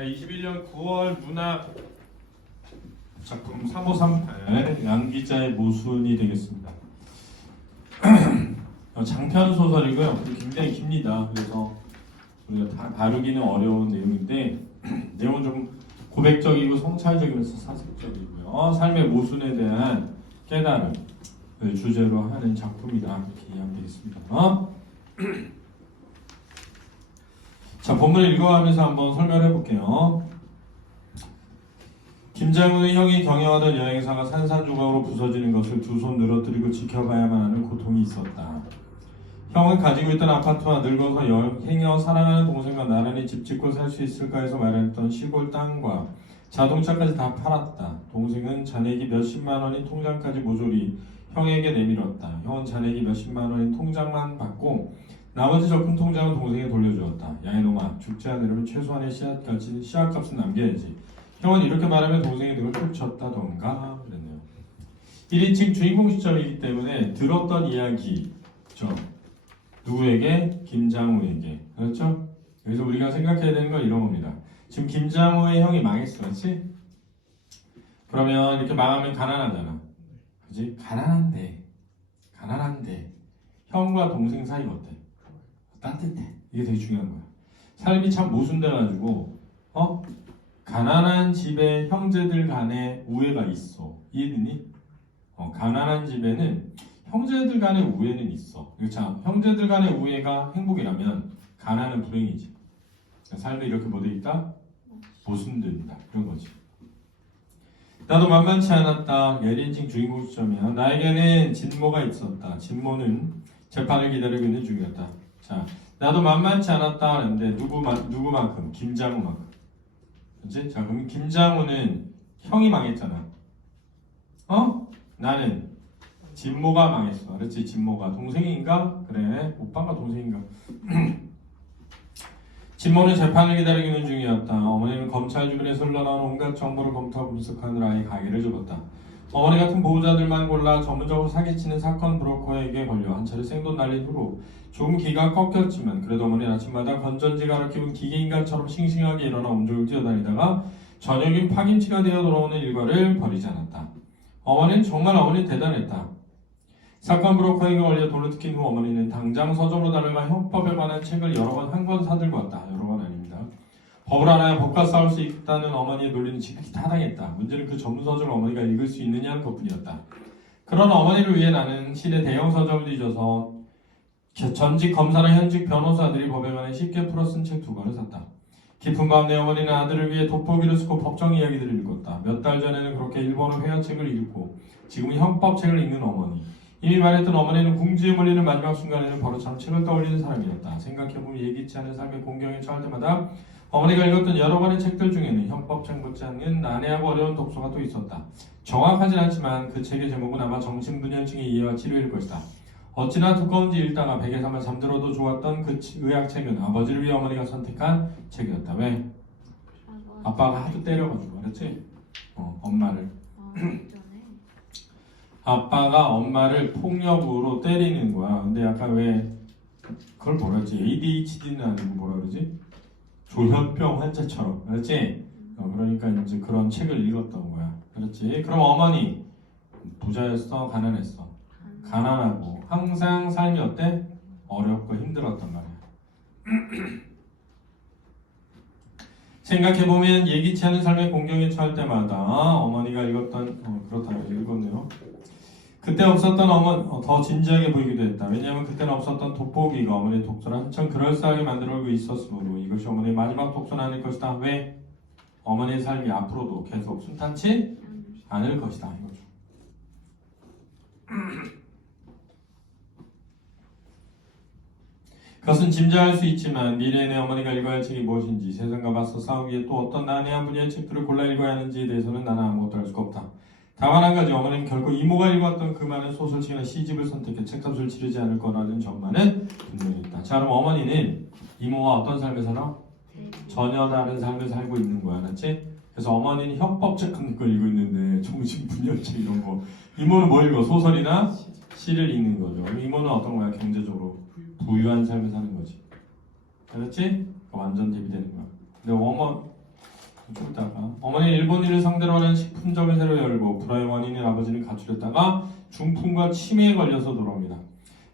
자, 21년 9월 문학 작품 3538 양기자의 모순이 되겠습니다. 장편 소설이고요. 굉장히 깁니다. 그래서 우리가 다 다루기는 어려운 내용인데 내용은 좀 고백적이고 성찰적이면서 사색적이고요. 삶의 모순에 대한 깨달음을 주제로 하는 작품이다. 이렇게 이해하면 되겠습니다. 자, 본문을 읽어가면서 한번 설명해 볼게요. 김장훈의 형이 경영하던 여행사가 산산조각으로 부서지는 것을 두 손 늘어뜨리고 지켜봐야만 하는 고통이 있었다. 형은 가지고 있던 아파트와 늙어서 여행하며 사랑하는 동생과 나란히 집 짓고 살 수 있을까 해서 마련했던 시골 땅과 자동차까지 다 팔았다. 동생은 잔액이 몇십만 원인 통장까지 모조리 형에게 내밀었다. 형은 잔액이 몇십만 원인 통장만 받고 나머지 적금 통장은 동생에 돌려주었다. 야 이놈아, 죽지 않으려면 최소한의 씨앗값은 남겨야지. 형은 이렇게 말하면 동생의 등을 툭 쳤다던가 그랬네요. 1인칭 주인공 시점이기 때문에 들었던 이야기죠. 누구에게? 김장우에게. 그렇죠? 그래서 우리가 생각해야 되는 건 이런 겁니다. 지금 김장우의 형이 망했어, 그렇지? 그러면 이렇게 망하면 가난하잖아, 그렇지? 가난한데 형과 동생 사이가 어때? 따뜻해. 이게 되게 중요한 거야. 삶이 참 모순돼가지고 가난한 집에 형제들 간에 우애가 있어. 이해되니? 가난한 집에는 형제들 간의 우애는 있어. 자, 형제들 간의 우애가 행복이라면 가난은 불행이지. 삶에 이렇게 뭐 돼 있다? 모순된다. 그런 거지. 나도 만만치 않았다. 1인칭 주인공 시점이야. 나에게는 진모가 있었다. 진모는 재판을 기다리고 있는 중이었다. 자, 나도 만만치 않았다 하는데 누구만큼? 김장우만큼. 그렇지? 자, 그럼 김장우는 형이 망했잖아. 나는 진모가 망했어. 그렇지? 진모가 동생인가? 그래, 오빠가 동생인가? 진모는 재판을 기다리고 있는 중이었다. 어머니는 검찰 주변에서 흘러나온 온갖 정보를 검토하고 분석하느라 아이 가게를 접었다. 어머니 같은 보호자들만 골라 전문적으로 사기치는 사건 브로커에게 걸려 한 차례 생돈 날린 후로 조금 기가 꺾였지만 그래도 어머니는 아침마다 건전지 갈아 끼운 기계인간처럼 싱싱하게 일어나 온종일 뛰어다니다가 저녁인 파김치가 되어 돌아오는 일과를 버리지 않았다. 어머니는 정말 대단했다. 사건 브로커에게 걸려 돈을 뜯긴 후 어머니는 당장 서점으로 달려가 형법에 관한 책을 여러 권 한 권 사들고 왔다. 여러 권 아닙니다. 법을 알아야 법과 싸울 수 있다는 어머니의 논리는 지극히 타당했다. 문제는 그 전문 서적을 어머니가 읽을 수 있느냐는 것뿐이었다. 그런 어머니를 위해 나는 시내 대형 서점을 뒤져서 전직 검사나 현직 변호사들이 법에 관해 쉽게 풀어 쓴 책 2권을 샀다. 깊은 밤 내 어머니는 아들을 위해 돋보기를 쓰고 법정 이야기들을 읽었다. 몇 달 전에는 그렇게 일본어 회화책을 읽고 지금은 형법책을 읽는 어머니. 이미 말했던 어머니는 궁지에 몰리는 마지막 순간에는 바로처럼 책을 떠올리는 사람이었다. 생각해보면 예기치 않은 삶의 공경에 처할 때마다 어머니가 읽었던 여러 권의 책들 중에는 형법책 못지않은 난해하고 어려운 독서가 또 있었다. 정확하진 않지만 그 책의 제목은 아마 정신분열증의 이해와 치료일 것이다. 어찌나 두꺼운지 읽다가 베개 삼아 잠들어도 좋았던 그 의학책은 아버지를 위해 어머니가 선택한 책이었다. 왜? 아빠가 하도 때려가지고 그렇지? 엄마를 아빠가 엄마를 폭력으로 때리는 거야. 근데 약간 왜 그걸 뭐라 그러지? ADHD는 아니고 뭐라 그러지? 조현병 환자처럼, 그렇지? 그러니까 이제 그런 책을 읽었던 거야. 그렇지? 그럼 어머니 부자였어? 가난했어? 가난하고 항상 삶이 어때? 어렵고 힘들었단 말이야. 생각해보면 예기치 않은 삶의 공경에 처할 때마다 어머니가 읽었던 그렇다고 읽었네요. 그때 없었던 더 진지하게 보이기도 했다. 왜냐하면 그때는 없었던 돋보기가 어머니의 독서를 한참 그럴싸하게 만들어오고 있었으므로 이것이 어머니의 마지막 독서는 아닐 것이다. 왜? 어머니의 삶이 앞으로도 계속 순탄치 않을 것이다. 이거죠. 그것은 짐작할 수 있지만 미래의 내 어머니가 읽어야 할 책이 무엇인지 세상과 맞서 싸우기에 또 어떤 난해한 분야의 책들을 골라 읽어야 하는지에 대해서는 나는 아무것도 알 수가 없다. 다만 한 가지, 어머니는 결코 이모가 읽었던 그 많은 소설책이나 시집을 선택해 책값을 치르지 않을 거라는 점만은 분명히 있다. 자, 그럼 어머니는 이모와 어떤 삶을 살아? 전혀 다른 삶을 살고 있는 거야, 알았지? 그래서 어머니는 형법책 같은 걸 읽고 있는데 정신분열책 이런 거. 이모는 뭐 읽어? 소설이나 시를 읽는 거죠. 이모는 어떤 거야? 경제적으로 부유한 삶을 사는 거지. 알았지? 완전 대비되는 거야. 근데 좀 있다가 어머니는 일본인을 상대로 하는 식품점을 새로 열고 불화의 원인인 아버지는 가출했다가 중풍과 치매에 걸려서 돌아옵니다.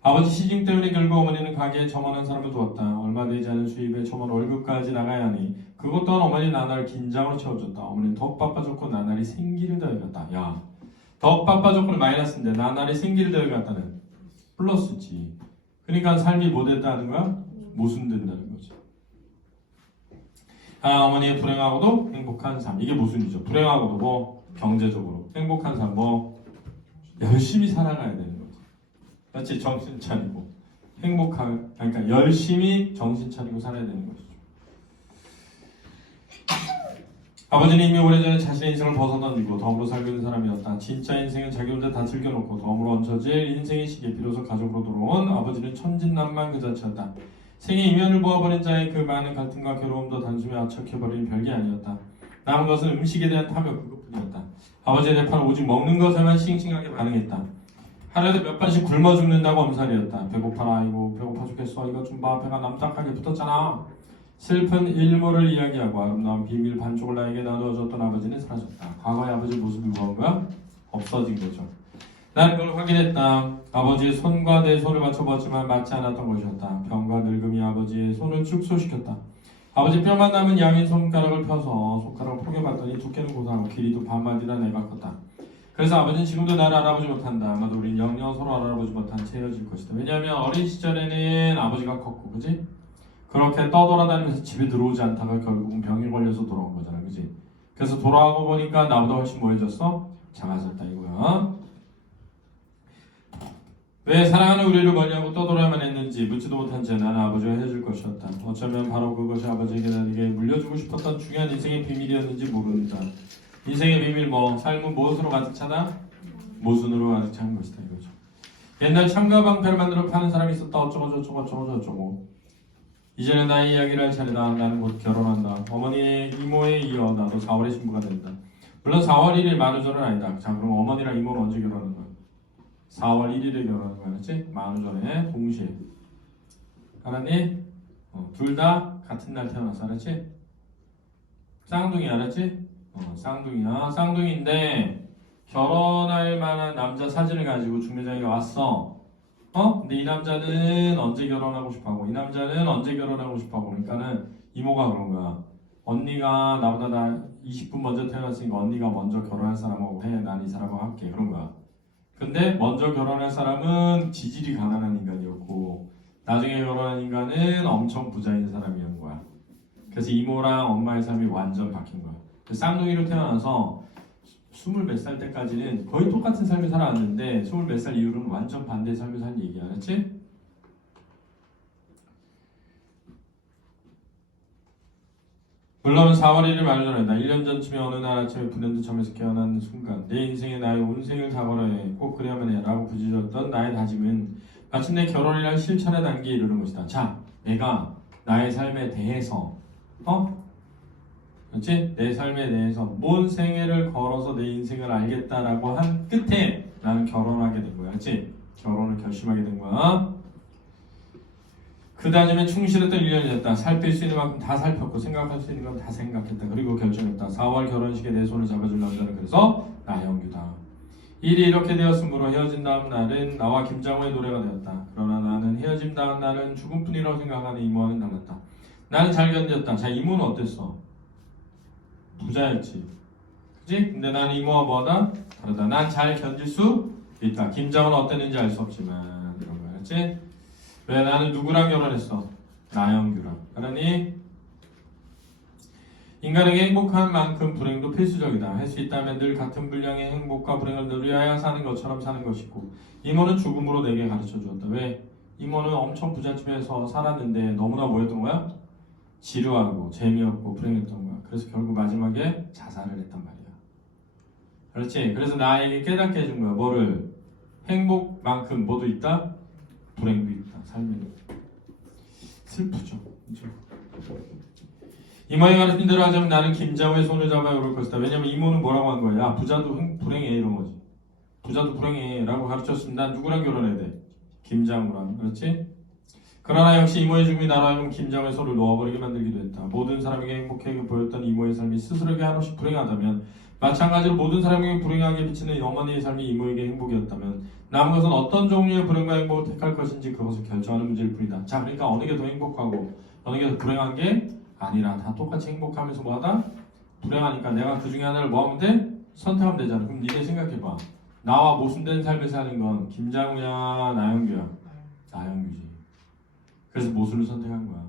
아버지 시중 때문에 결국 어머니는 가게에 점원한 사람을 두었다. 얼마 되지 않은 수입에 점원 월급까지 나가야 하니 그것 또한 어머니 나날을 긴장으로 채워줬다. 어머니는 더 바빠졌고 나날이 생기를 더해갔다. 야, 더 바빠졌고는 마이너스인데 나날이 생기를 더해갔다는 플러스지. 그러니까 삶이 뭐 됐다는 거야? 모순된다는 거지. 어머니의 불행하고도 행복한 삶. 이게 모순이죠. 불행하고도 뭐 경제적으로 행복한 삶 뭐 열심히 살아가야 되는 거지. 그렇지. 정신 차리고 행복한 그러니까 열심히 정신 차리고 살아야 되는 것이죠. 아버지는 이미 오래전에 자신의 인생을 벗어던지고 덤으로 살고 있는 사람이었다. 진짜 인생은 자기 혼자 다 즐겨놓고 덤으로 얹혀질 인생의 시기에 비로소 가족으로 돌아온 아버지는 천진난만 그 자체였다. 생의 이면을 보아버린 자의 그 많은 갈등과 괴로움도 단숨에 압축해버린 별게 아니었다. 남은 것은 음식에 대한 탐욕 그것뿐이었다. 아버지의 대파는 오직 먹는 것에만 싱싱하게 반응했다. 하루에도 몇 번씩 굶어 죽는다고 엄살이었다. 배고파라. 아이고 배고파 죽겠어. 이것 좀 봐. 배가 납작하게 붙었잖아. 슬픈 일모를 이야기하고 아름다운 비밀 반쪽을 나에게 나누어줬던 아버지는 사라졌다. 과거의 아버지 모습이 무언가 없어진 거죠. 나는 그걸 확인했다. 아버지의 손과 내 손을 맞춰보았지만 맞지 않았던 것이었다. 병과 늙음이 아버지의 손을 축소시켰다. 아버지 뼈만 남은 양인 손가락을 펴서 손가락을 포개봤더니 두께는 고상하고 길이도 반마디나 내가 컸다. 그래서 아버지는 지금도 나를 알아보지 못한다. 아마도 우린 영영 서로 알아보지 못한 채 헤어질 것이다. 왜냐하면 어린 시절에는 아버지가 컸고 그지? 그렇게 떠돌아다니면서 집에 들어오지 않다가 결국은 병에 걸려서 돌아온 거잖아. 그지? 그래서 돌아오고 보니까 나보다 훨씬 뭐해졌어? 작아졌다 이거야. 왜 사랑하는 우리를 멀리하고 떠돌아야만 했는지 묻지도 못한 채 나는 아버지와 헤어질 것이었다. 어쩌면 바로 그것이 아버지에게 나에게 물려주고 싶었던 중요한 인생의 비밀이었는지 모른다. 인생의 비밀 뭐 삶은 무엇으로 가득 차다? 모순으로 가득 찬 것이다 이거죠. 옛날 참가 방패를 만들어 파는 사람이 있었다. 어쩌고 이제는 나의 이야기를 할 차례다. 나는 곧 결혼한다. 어머니의 이모에 이어 나도 4월에 신부가 된다. 물론 4월 1일 만우절은 아니다. 자 그럼 어머니랑 이모는 언제 결혼하는 거야? 4월 1일에 결혼하는 거야. 그렇지? 만우절에 동시에. 알았니? 둘 다 같은 날 태어났어. 알았지? 쌍둥이 알았지? 쌍둥이야. 쌍둥이인데 결혼할 만한 남자 사진을 가지고 중매장이가 왔어. 근데 이 남자는 언제 결혼하고 싶어하고 이 남자는 언제 결혼하고 싶어하고 그러니까는 이모가 그런 거야. 언니가 나보다 20분 먼저 태어났으니까 언니가 먼저 결혼할 사람하고 해. 난 이 사람하고 할게. 그런 거야. 근데 먼저 결혼할 사람은 지질이 가난한 인간이었고 나중에 결혼한 인간은 엄청 부자인 사람이었는 거야. 그래서 이모랑 엄마의 삶이 완전 바뀐 거야. 쌍둥이로 태어나서 20몇 살 때까지는 거의 똑같은 삶을 살아왔는데 20몇 살 이후로는 완전 반대의 삶을 사는 얘기야. 알았지? 물론 4월 1일 만우절이다. 1년 전쯤에 어느 날 아침에 불현듯 잠에서 깨어난 순간 내 인생에 나의 온 생을 다 걸어야 꼭 그래야만 해 라고 부지런했던 나의 다짐은 마침내 결혼이란 실천의 단계에 이르는 것이다. 자, 내가 나의 삶에 대해서 그렇지? 내 삶에 대해서 뭔 생애를 걸어서 내 인생을 알겠다라고 한 끝에 나는 결혼하게 된 거야. 그렇지? 결혼을 결심하게 된 거야. 그 다짐에 충실했던 1년이었다. 살필 수 있는 만큼 다 살폈고 생각할 수 있는 건 다 생각했다. 그리고 결정했다. 4월 결혼식에 내 손을 잡아줄 남자는 그래서 나영규다. 일이 이렇게 되었으므로 헤어진 다음 날은 나와 김장호의 노래가 되었다. 그러나 나는 헤어진 다음 날은 죽음뿐이라고 생각하는 이모와는 달랐다. 나는 잘 견뎠다. 자, 이모는 어땠어? 부자였지. 그치? 근데 나는 이모와 뭐하다? 다르다. 난 잘 견딜 수 있다. 김장호는 어땠는지 알 수 없지만 이런 거야. 그치? 왜 나는 누구랑 결혼했어? 나영규랑. 그러니 인간에게 행복한 만큼 불행도 필수적이다. 할 수 있다면 늘 같은 분량의 행복과 불행을 누려야 사는 것처럼 사는 것이고 이모는 죽음으로 내게 가르쳐 주었다. 왜? 이모는 엄청 부잣집에서 살았는데 너무나 뭐였던 거야? 지루하고 재미없고 불행했던 거야. 그래서 결국 마지막에 자살을 했단 말이야. 그렇지? 그래서 나에게 깨닫게 해준 거야. 뭐를? 행복만큼 뭐도 있다? 불행도 있다. 삶에는. 슬프죠. 그렇죠? 이모의 가르친 대로 하자면 나는 김장호의 손을 잡아야 오를 것이다. 왜냐면 이모는 뭐라고 한 거야? 야, 부자도 불행해 이런 거지. 부자도 불행해 라고 가르쳤으면 난 누구랑 결혼해야 돼? 김장호랑. 그렇지? 그러나 역시 이모의 죽음이 나로 하여금 김정의 손을 놓아버리게 만들기도 했다. 모든 사람에게 행복하게 보였던 이모의 삶이 스스로에게 한없이 불행하다면, 마찬가지로 모든 사람에게 불행하게 비치는 어머니의 삶이 이모에게 행복이었다면, 남은 것은 어떤 종류의 불행과 행복을 택할 것인지 그것을 결정하는 문제일 뿐이다. 자, 그러니까 어느 게 더 행복하고 어느 게 더 불행한 게 아니라 다 똑같이 행복하면서 뭐하다? 불행하니까 내가 그 중에 하나를 뭐 하면 돼? 선택하면 되잖아. 그럼 니네 생각해봐. 나와 모순된 삶을 사는 건 김장우야, 나영규야? 나영규지. 그래서 모순을 선택한 거야.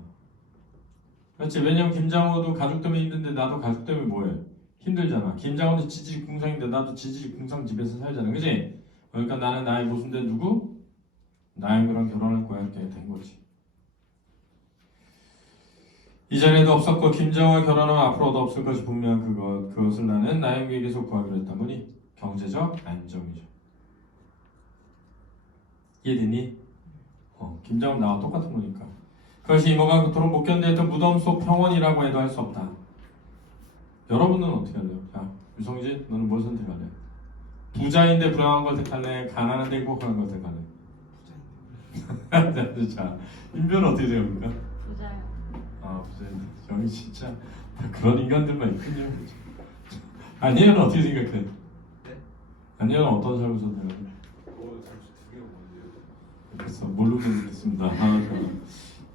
그렇지? 왜냐면 김장우도 가족 때문에 힘든데 나도 가족 때문에 뭐해? 힘들잖아. 김장우는 지지직궁상인데 나도 지지직궁상 집에서 살잖아. 그치? 그러니까 나는 나의 모순된 누구? 나영규랑 결혼할 거야. 이렇게 된 거지. 이전에도 없었고 김정은과 결혼은 앞으로도 없을 것이 분명한 그것을 나는 나영규에게서 구하기로 했다 보니 경제적 안정이죠. 이해되니? 김정은 나와 똑같은 거니까. 그것이 이모가 그토록 못 견디했던 무덤 속 평원이라고 해도 할 수 없다. 여러분은 어떻게 할래요? 자, 유성진, 너는 뭘 선택할래? 부자인데 불행한 걸 택할래? 가난한데 행복한 걸 택할래? 부자인데. 자, 인별은 어떻게 생각합니까? 부자요. 아, 부자인데. 여기 진짜 그런 인간들만 있군요. 아니에는 어떻게 생각해? 네? 아니에는 어떤 삶을 선택할래? 두개 뭔데요? 그래서 모르고 듣겠습니다.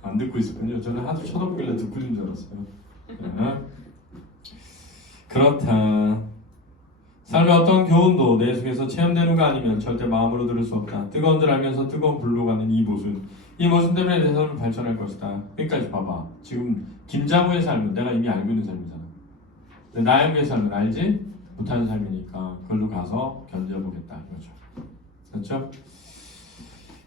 안 듣고 있었군요. 저는 하도 쳐다보길래 듣고 있는 줄 알았어요. 네. 그렇다. 삶의 어떤 교훈도 내 속에서 체험되는 거 아니면 절대 마음으로 들을 수 없다. 뜨거운 줄 알면서 뜨거운 불로 가는 이 모순. 이 모순 때문에 내 삶은 발전할 것이다. 여기까지 봐봐. 지금 김장우의 삶은 내가 이미 알고 있는 삶이잖아. 근데 나영의 삶은 알지? 못하는 삶이니까 그걸로 가서 견뎌보겠다. 이거죠. 그렇죠?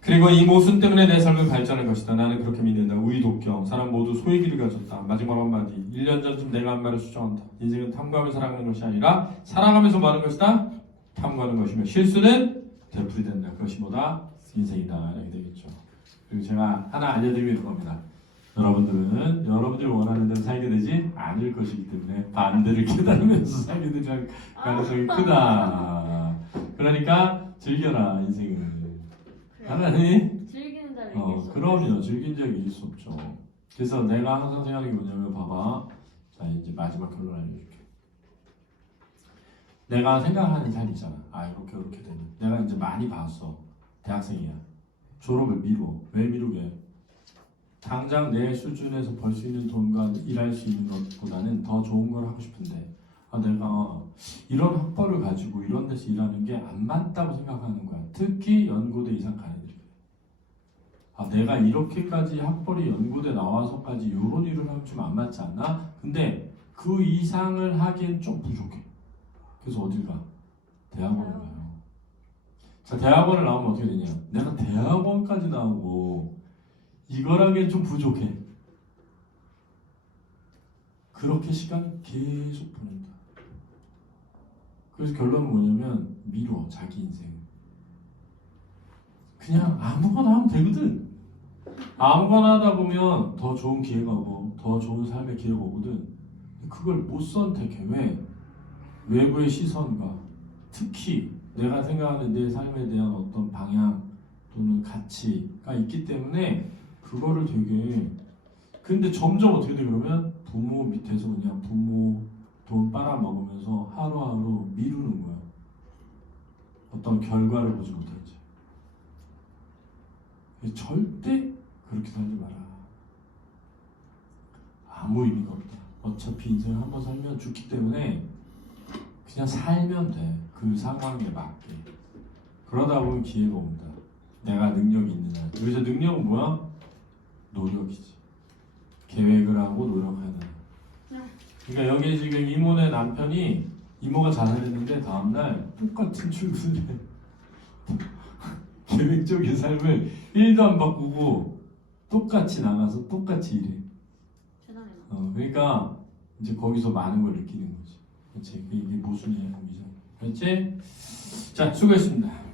그리고 이 모순 때문에 내 삶은 발전할 것이다. 나는 그렇게 믿는다. 우의독경. 사람 모두 소의 길을 가졌다. 마지막 한마디. 1년 전쯤 내가 한 말을 수정한다. 인생은 탐구하며 살아가는 것이 아니라 살아가면서 뭐 하는 것이다? 탐구하는 것이며 실수는 되풀이된다. 그것이 뭐다? 인생이다. 이렇게 되겠죠. 그리고 제가 하나 알려드리면 이겁니다. 여러분들은 여러분들이 원하는 대로 살게 되지 않을 것이기 때문에 반대를 깨달으면서 살게 될 가능성이 크다. 그러니까 즐겨라 인생을. 하나니? 즐기는 자를 이길 수 그럼요. 즐긴 적이 이길 수 없죠. 그래서 내가 항상 생각하는 게 뭐냐면 봐봐. 자 이제 마지막 결론 알려줄게. 내가 생각하는 삶 있잖아. 아 이렇게 되는. 내가 이제 많이 봤어. 대학생이야. 졸업을 미뤄. 왜 미루게? 당장 내 수준에서 벌 수 있는 돈과 일할 수 있는 것보다는 더 좋은 걸 하고 싶은데 내가 이런 학벌을 가지고 이런 데서 일하는 게 안 맞다고 생각하는 거야. 특히 연고대 이상 간 애들이. 내가 이렇게까지 학벌이 연고대 나와서까지 이런 일을 하면 좀 안 맞지 않나? 근데 그 이상을 하기엔 좀 부족해. 그래서 어딜 가? 대학원을 가요. 자, 대학원을 나오면 어떻게 되냐? 내가 대학원까지 나오고 이걸 하기엔 좀 부족해. 그렇게 시간 계속 보낸다. 그래서 결론은 뭐냐면 미뤄 자기 인생. 그냥 아무거나 하면 되거든. 아무거나 하다 보면 더 좋은 기회가 오고 더 좋은 삶의 기회가 오거든. 그걸 못 선택해. 왜? 외부의 시선과 특히 내가 생각하는 내 삶에 대한 어떤 방향 또는 가치가 있기 때문에 그거를 되게 근데 점점 어떻게 돼 그러면 부모 밑에서 그냥 부모 돈 빨아먹으면서 하루하루 미루는 거야. 어떤 결과를 보지 못하지. 절대 그렇게 살지 마라. 아무 의미가 없다. 어차피 인생 한번 살면 죽기 때문에 그냥 살면 돼. 그 상황에 맞게. 그러다 보면 기회가 온다. 내가 능력이 있는 한. 여기서 능력은 뭐야? 노력이지. 계획을 하고 노력하는. 그러니까 여기 지금 이모네 남편이 이모가 자살했는데 다음날 똑같은 출근을 해. 계획적인 삶을 1도 안 바꾸고 똑같이 나가서 똑같이 일해. 그러니까 이제 거기서 많은 걸 느끼는 거지. 그렇지? 이게 모순이야, 그렇지? 자, 수고했습니다.